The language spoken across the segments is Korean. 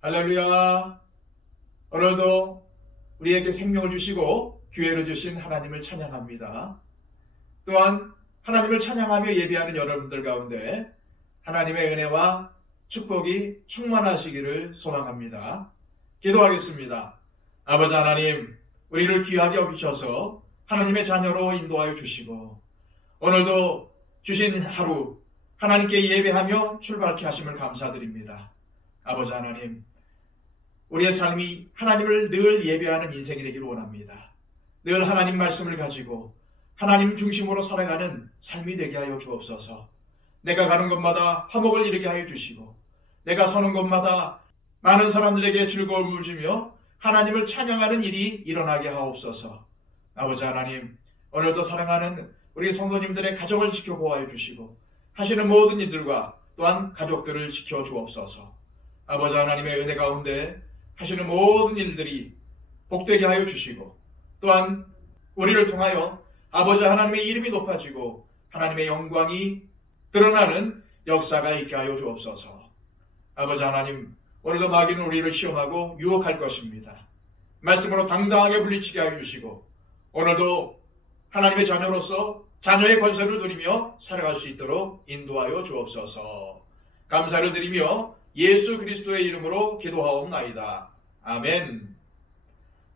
할렐루야. 오늘도 우리에게 생명을 주시고 기회를 주신 하나님을 찬양합니다. 또한 하나님을 찬양하며 예배하는 여러분들 가운데 하나님의 은혜와 축복이 충만하시기를 소망합니다. 기도하겠습니다. 아버지 하나님, 우리를 귀하게 여기셔서 하나님의 자녀로 인도하여 주시고 오늘도 주신 하루 하나님께 예배하며 출발케 하심을 감사드립니다. 아버지 하나님, 우리의 삶이 하나님을 늘 예배하는 인생이 되기를 원합니다. 늘 하나님 말씀을 가지고 하나님 중심으로 살아가는 삶이 되게 하여 주옵소서. 내가 가는 곳마다 화목을 이루게 하여 주시고 내가 서는 곳마다 많은 사람들에게 즐거움을 주며 하나님을 찬양하는 일이 일어나게 하옵소서. 아버지 하나님, 오늘도 사랑하는 우리 성도님들의 가족을 지켜보아여 주시고 하시는 모든 일들과 또한 가족들을 지켜주옵소서. 아버지 하나님의 은혜 가운데 하시는 모든 일들이 복되게 하여 주시고 또한 우리를 통하여 아버지 하나님의 이름이 높아지고 하나님의 영광이 드러나는 역사가 있게 하여 주옵소서. 아버지 하나님, 오늘도 마귀는 우리를 시험하고 유혹할 것입니다. 말씀으로 당당하게 물리치게 하여 주시고 오늘도 하나님의 자녀로서 자녀의 권세를 누리며 살아갈 수 있도록 인도하여 주옵소서. 감사를 드리며 예수 그리스도의 이름으로 기도하옵나이다. 아멘.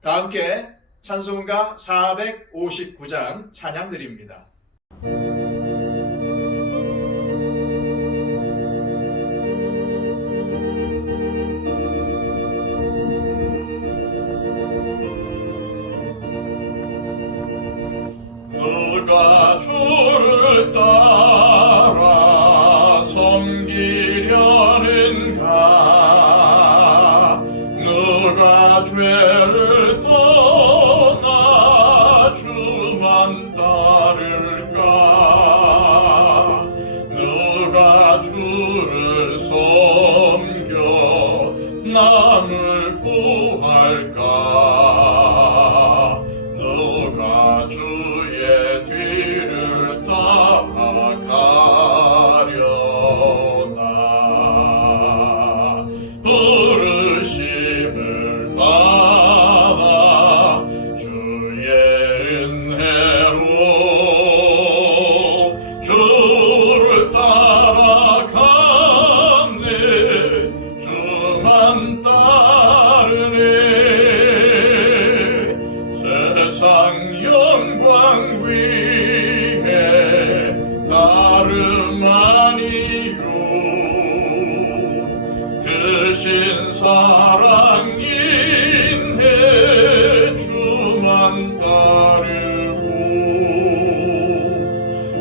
다 함께 찬송가 459장 찬양 드립니다. 누가 주를 따라 섬기려는가? 누가 죄를 떠나 주만 따를까? 누가 주를 섬겨 남을 구할까? 누가 주의 뒤를 따라가려나? 부르심을 받아 주의 은혜로 주를 따라가네. 주만 따르네. 세상 영광 위에 다름 아니요. 크신 사랑 인해 주만 따르고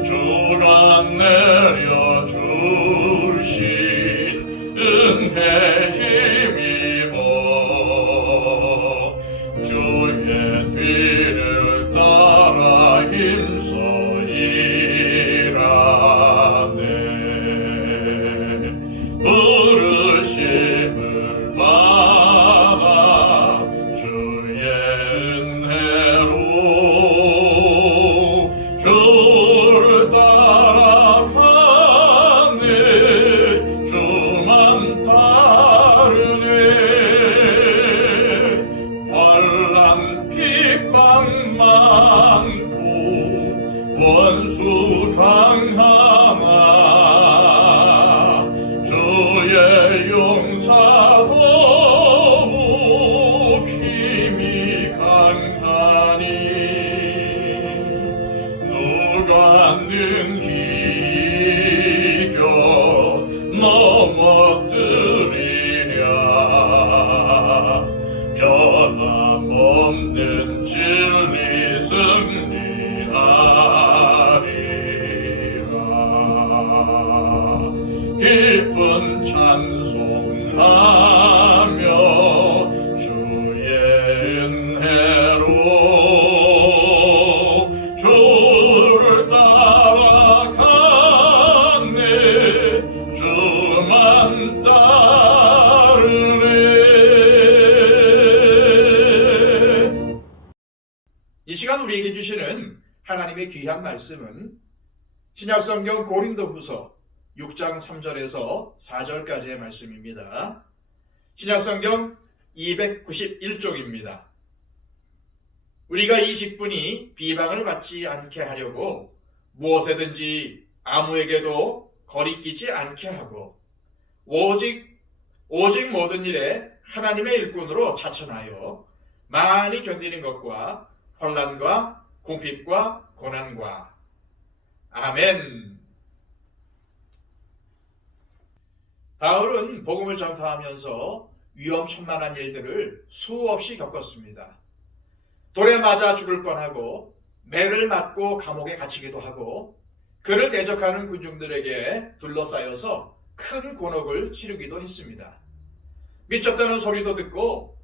주가 내려주신 은혜 힘입어 주의 뒤를 따라 힘써 일하네. 부르심을 받아 주의 은혜로 주를 따라가네. 주만 따르네. 환난 핍박 많고 원수 강하나 주의 용사도 힘이 강하니 누가 능히 이겨 넘어뜨리랴? 변함없는 진리 승리하리라. 깊은 찬송하며 주의 은혜로 주를 따라가네. 주만 따르네. 이 시간 우리에게 주시는 하나님의 귀한 말씀은 신약성경 고린도후서 6장 3절에서 4절까지의 말씀입니다. 신약성경 291쪽입니다. 우리가 이 직분이 비방을 받지 않게 하려고 무엇에든지 아무에게도 거리끼지 않게 하고 오직 모든 일에 하나님의 일꾼으로 자천하여 많이 견디는 것과 환난과 궁핍과 고난과 아멘. 바울은 복음을 전파하면서 위험천만한 일들을 수없이 겪었습니다. 돌에 맞아 죽을 뻔하고 매를 맞고 감옥에 갇히기도 하고 그를 대적하는 군중들에게 둘러싸여서 큰 곤혹을 치르기도 했습니다. 미쳤다는 소리도 듣고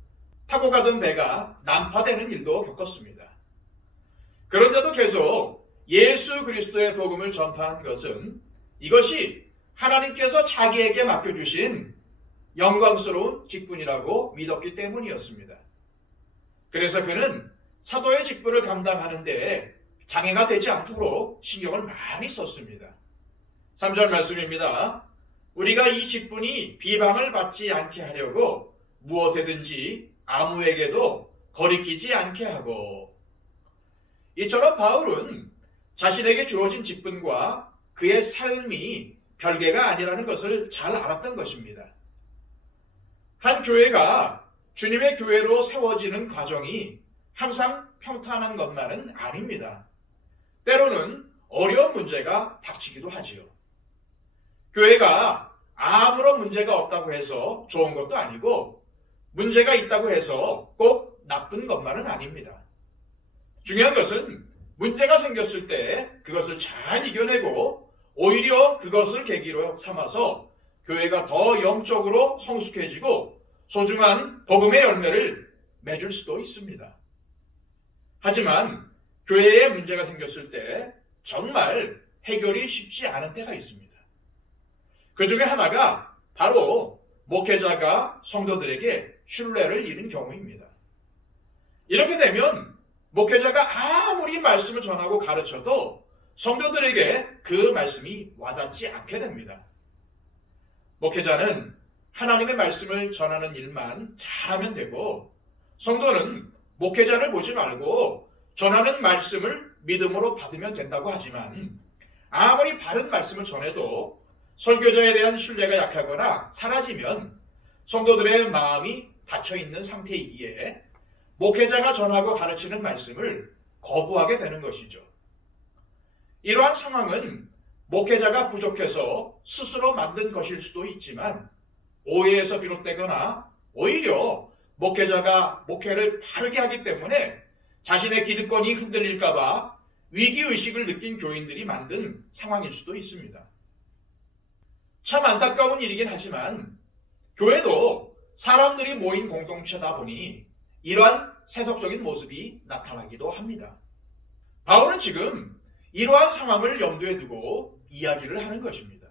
타고 가던 배가 난파되는 일도 겪었습니다. 그런데도 계속 예수 그리스도의 복음을 전파한 것은 이것이 하나님께서 자기에게 맡겨주신 영광스러운 직분이라고 믿었기 때문이었습니다. 그래서 그는 사도의 직분을 감당하는 데 장애가 되지 않도록 신경을 많이 썼습니다. 3절 말씀입니다. 우리가 이 직분이 비방을 받지 않게 하려고 무엇에든지 아무에게도 거리끼지 않게 하고, 이처럼 바울은 자신에게 주어진 직분과 그의 삶이 별개가 아니라는 것을 잘 알았던 것입니다. 한 교회가 주님의 교회로 세워지는 과정이 항상 평탄한 것만은 아닙니다. 때로는 어려운 문제가 닥치기도 하지요. 교회가 아무런 문제가 없다고 해서 좋은 것도 아니고 문제가 있다고 해서 꼭 나쁜 것만은 아닙니다. 중요한 것은 문제가 생겼을 때 그것을 잘 이겨내고 오히려 그것을 계기로 삼아서 교회가 더 영적으로 성숙해지고 소중한 복음의 열매를 맺을 수도 있습니다. 하지만 교회에 문제가 생겼을 때 정말 해결이 쉽지 않은 때가 있습니다. 그 중에 하나가 바로 목회자가 성도들에게 신뢰를 잃은 경우입니다. 이렇게 되면 목회자가 아무리 말씀을 전하고 가르쳐도 성도들에게 그 말씀이 와닿지 않게 됩니다. 목회자는 하나님의 말씀을 전하는 일만 잘하면 되고 성도는 목회자를 보지 말고 전하는 말씀을 믿음으로 받으면 된다고 하지만 아무리 바른 말씀을 전해도 설교자에 대한 신뢰가 약하거나 사라지면 성도들의 마음이 닫혀있는 상태이기에 목회자가 전하고 가르치는 말씀을 거부하게 되는 것이죠. 이러한 상황은 목회자가 부족해서 스스로 만든 것일 수도 있지만 오해에서 비롯되거나 오히려 목회자가 목회를 바르게 하기 때문에 자신의 기득권이 흔들릴까봐 위기의식을 느낀 교인들이 만든 상황일 수도 있습니다. 참 안타까운 일이긴 하지만 교회도 사람들이 모인 공동체다 보니 이러한 세속적인 모습이 나타나기도 합니다. 바울은 지금 이러한 상황을 염두에 두고 이야기를 하는 것입니다.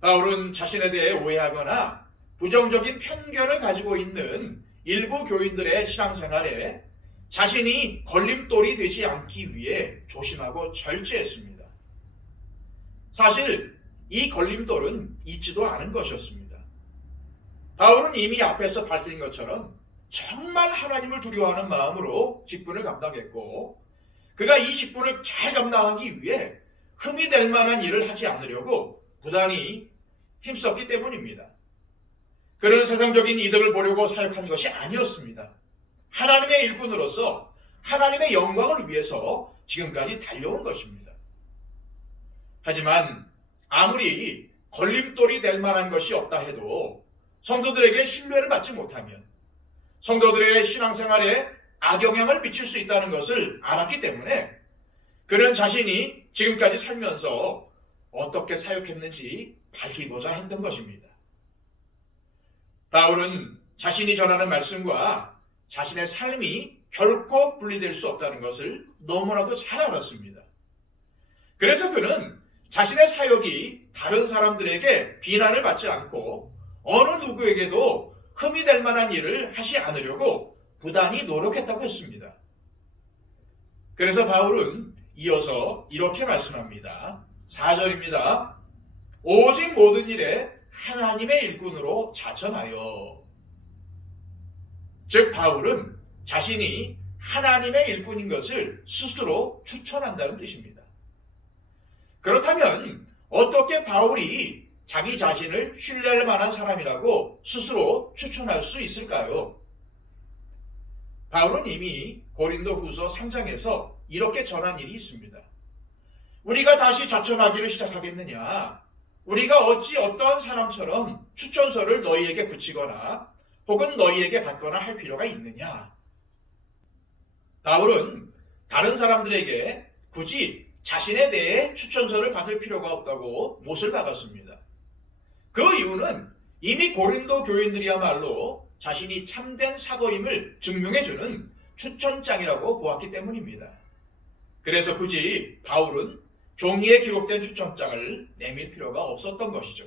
바울은 자신에 대해 오해하거나 부정적인 편견을 가지고 있는 일부 교인들의 신앙생활에 자신이 걸림돌이 되지 않기 위해 조심하고 절제했습니다. 사실 이 걸림돌은 있지도 않은 것이었습니다. 바울은 이미 앞에서 밝힌 것처럼 정말 하나님을 두려워하는 마음으로 직분을 감당했고 그가 이 직분을 잘 감당하기 위해 흠이 될 만한 일을 하지 않으려고 부단히 힘썼기 때문입니다. 그는 세상적인 이득을 보려고 사역한 것이 아니었습니다. 하나님의 일꾼으로서 하나님의 영광을 위해서 지금까지 달려온 것입니다. 하지만 아무리 걸림돌이 될 만한 것이 없다 해도 성도들에게 신뢰를 받지 못하면 성도들의 신앙생활에 악영향을 미칠 수 있다는 것을 알았기 때문에 그는 자신이 지금까지 살면서 어떻게 사역했는지 밝히고자 했던 것입니다. 바울은 자신이 전하는 말씀과 자신의 삶이 결코 분리될 수 없다는 것을 너무나도 잘 알았습니다. 그래서 그는 자신의 사역이 다른 사람들에게 비난을 받지 않고 어느 누구에게도 흠이 될 만한 일을 하지 않으려고 부단히 노력했다고 했습니다. 그래서 바울은 이어서 이렇게 말씀합니다. 4절입니다. 오직 모든 일에 하나님의 일꾼으로 자천하여. 즉 바울은 자신이 하나님의 일꾼인 것을 스스로 추천한다는 뜻입니다. 그렇다면 어떻게 바울이 자기 자신을 신뢰할 만한 사람이라고 스스로 추천할 수 있을까요? 바울은 이미 고린도후서 3장에서 이렇게 전한 일이 있습니다. 우리가 다시 자천하기를 시작하겠느냐? 우리가 어찌 어떠한 사람처럼 추천서를 너희에게 붙이거나 혹은 너희에게 받거나 할 필요가 있느냐? 바울은 다른 사람들에게 굳이 자신에 대해 추천서를 받을 필요가 없다고 못을 박았습니다. 그 이유는 이미 고린도 교인들이야말로 자신이 참된 사도임을 증명해주는 추천장이라고 보았기 때문입니다. 그래서 굳이 바울은 종이에 기록된 추천장을 내밀 필요가 없었던 것이죠.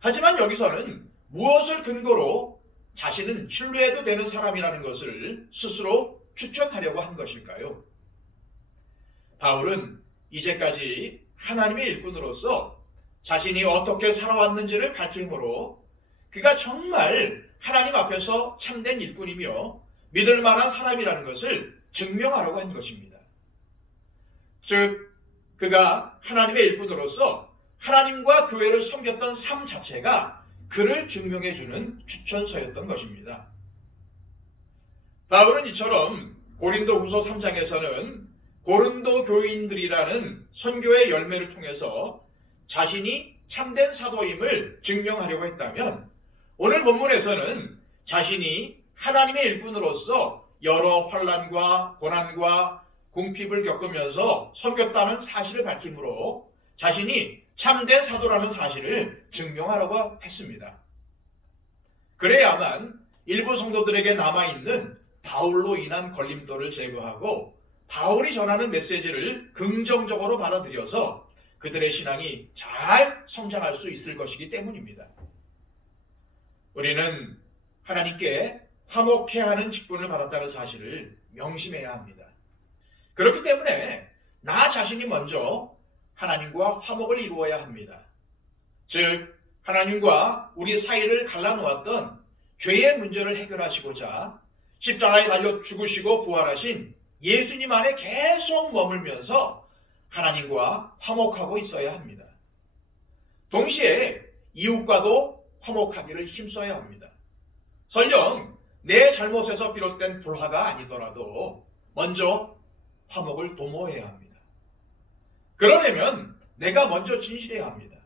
하지만 여기서는 무엇을 근거로 자신은 신뢰해도 되는 사람이라는 것을 스스로 추천하려고 한 것일까요? 바울은 이제까지 하나님의 일꾼으로서 자신이 어떻게 살아왔는지를 밝힘으로 그가 정말 하나님 앞에서 참된 일꾼이며 믿을 만한 사람이라는 것을 증명하려고 한 것입니다. 즉, 그가 하나님의 일꾼으로서 하나님과 교회를 섬겼던 삶 자체가 그를 증명해주는 추천서였던 것입니다. 바울은 이처럼 고린도후서 3장에서는 고린도 교인들이라는 선교의 열매를 통해서 자신이 참된 사도임을 증명하려고 했다면 오늘 본문에서는 자신이 하나님의 일꾼으로서 여러 환난과 고난과 궁핍을 겪으면서 섬겼다는 사실을 밝힘으로 자신이 참된 사도라는 사실을 증명하려고 했습니다. 그래야만 일부 성도들에게 남아있는 바울로 인한 걸림돌을 제거하고 바울이 전하는 메시지를 긍정적으로 받아들여서 그들의 신앙이 잘 성장할 수 있을 것이기 때문입니다. 우리는 하나님께 화목해야 하는 직분을 받았다는 사실을 명심해야 합니다. 그렇기 때문에 나 자신이 먼저 하나님과 화목을 이루어야 합니다. 즉 하나님과 우리 사이를 갈라놓았던 죄의 문제를 해결하시고자 십자가에 달려 죽으시고 부활하신 예수님 안에 계속 머물면서 하나님과 화목하고 있어야 합니다. 동시에 이웃과도 화목하기를 힘써야 합니다. 설령 내 잘못에서 비롯된 불화가 아니더라도 먼저 화목을 도모해야 합니다. 그러려면 내가 먼저 진실해야 합니다.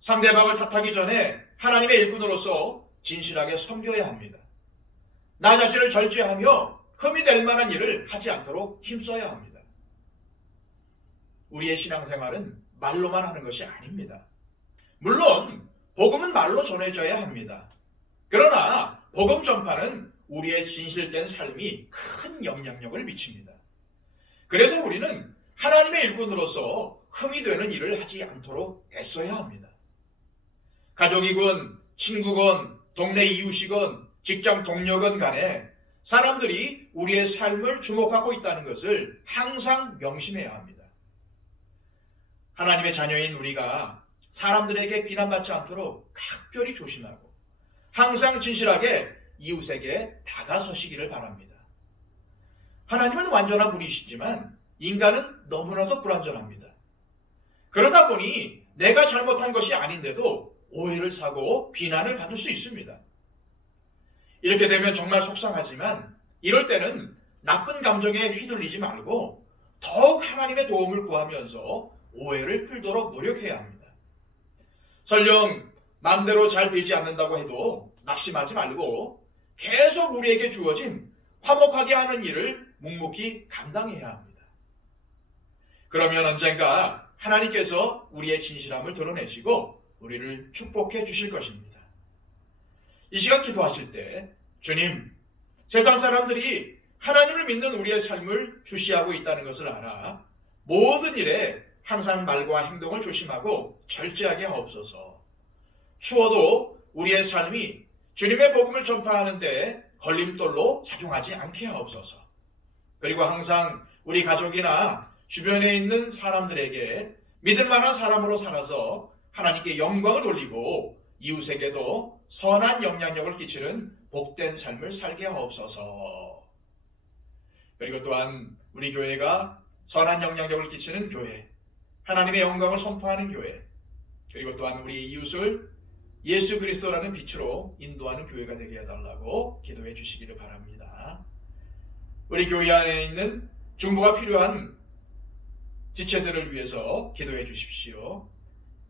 상대방을 탓하기 전에 하나님의 일꾼으로서 진실하게 섬겨야 합니다. 나 자신을 절제하며 흠이 될 만한 일을 하지 않도록 힘써야 합니다. 우리의 신앙생활은 말로만 하는 것이 아닙니다. 물론 복음은 말로 전해져야 합니다. 그러나 복음 전파는 우리의 진실된 삶이 큰 영향력을 미칩니다. 그래서 우리는 하나님의 일꾼으로서 흠이 되는 일을 하지 않도록 애써야 합니다. 가족이건 친구건 동네 이웃이건 직장 동료건 간에 사람들이 우리의 삶을 주목하고 있다는 것을 항상 명심해야 합니다. 하나님의 자녀인 우리가 사람들에게 비난받지 않도록 각별히 조심하고 항상 진실하게 이웃에게 다가서시기를 바랍니다. 하나님은 완전한 분이시지만 인간은 너무나도 불완전합니다. 그러다 보니 내가 잘못한 것이 아닌데도 오해를 사고 비난을 받을 수 있습니다. 이렇게 되면 정말 속상하지만 이럴 때는 나쁜 감정에 휘둘리지 말고 더욱 하나님의 도움을 구하면서 오해를 풀도록 노력해야 합니다. 설령 마음대로 잘 되지 않는다고 해도 낙심하지 말고 계속 우리에게 주어진 화목하게 하는 일을 묵묵히 감당해야 합니다. 그러면 언젠가 하나님께서 우리의 진실함을 드러내시고 우리를 축복해 주실 것입니다. 이 시간 기도하실 때 주님, 세상 사람들이 하나님을 믿는 우리의 삶을 주시하고 있다는 것을 알아 모든 일에 항상 말과 행동을 조심하고 절제하게 하옵소서. 추워도 우리의 삶이 주님의 복음을 전파하는 데 걸림돌로 작용하지 않게 하옵소서. 그리고 항상 우리 가족이나 주변에 있는 사람들에게 믿을 만한 사람으로 살아서 하나님께 영광을 돌리고 이웃에게도 선한 영향력을 끼치는 복된 삶을 살게 하옵소서. 그리고 또한 우리 교회가 선한 영향력을 끼치는 교회, 하나님의 영광을 선포하는 교회, 그리고 또한 우리 이웃을 예수 그리스도라는 빛으로 인도하는 교회가 되게 해달라고 기도해 주시기를 바랍니다. 우리 교회 안에 있는 중보가 필요한 지체들을 위해서 기도해 주십시오.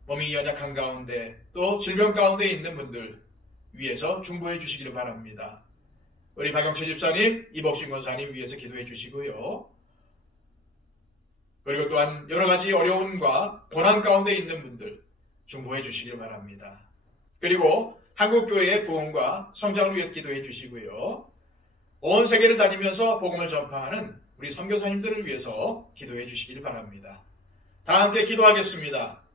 몸이 연약한 가운데 또 질병 가운데 있는 분들 위해서 중보해 주시기를 바랍니다. 우리 박영철 집사님, 이복신 권사님 위해서 기도해 주시고요. 그리고 또한 여러 가지 어려움과 고난 가운데 있는 분들 중보해 주시기를 바랍니다. 그리고 한국교회의 부흥과 성장을 위해서 기도해 주시고요. 온 세계를 다니면서 복음을 전파하는 우리 선교사님들을 위해서 기도해 주시기를 바랍니다. 다 함께 기도하겠습니다.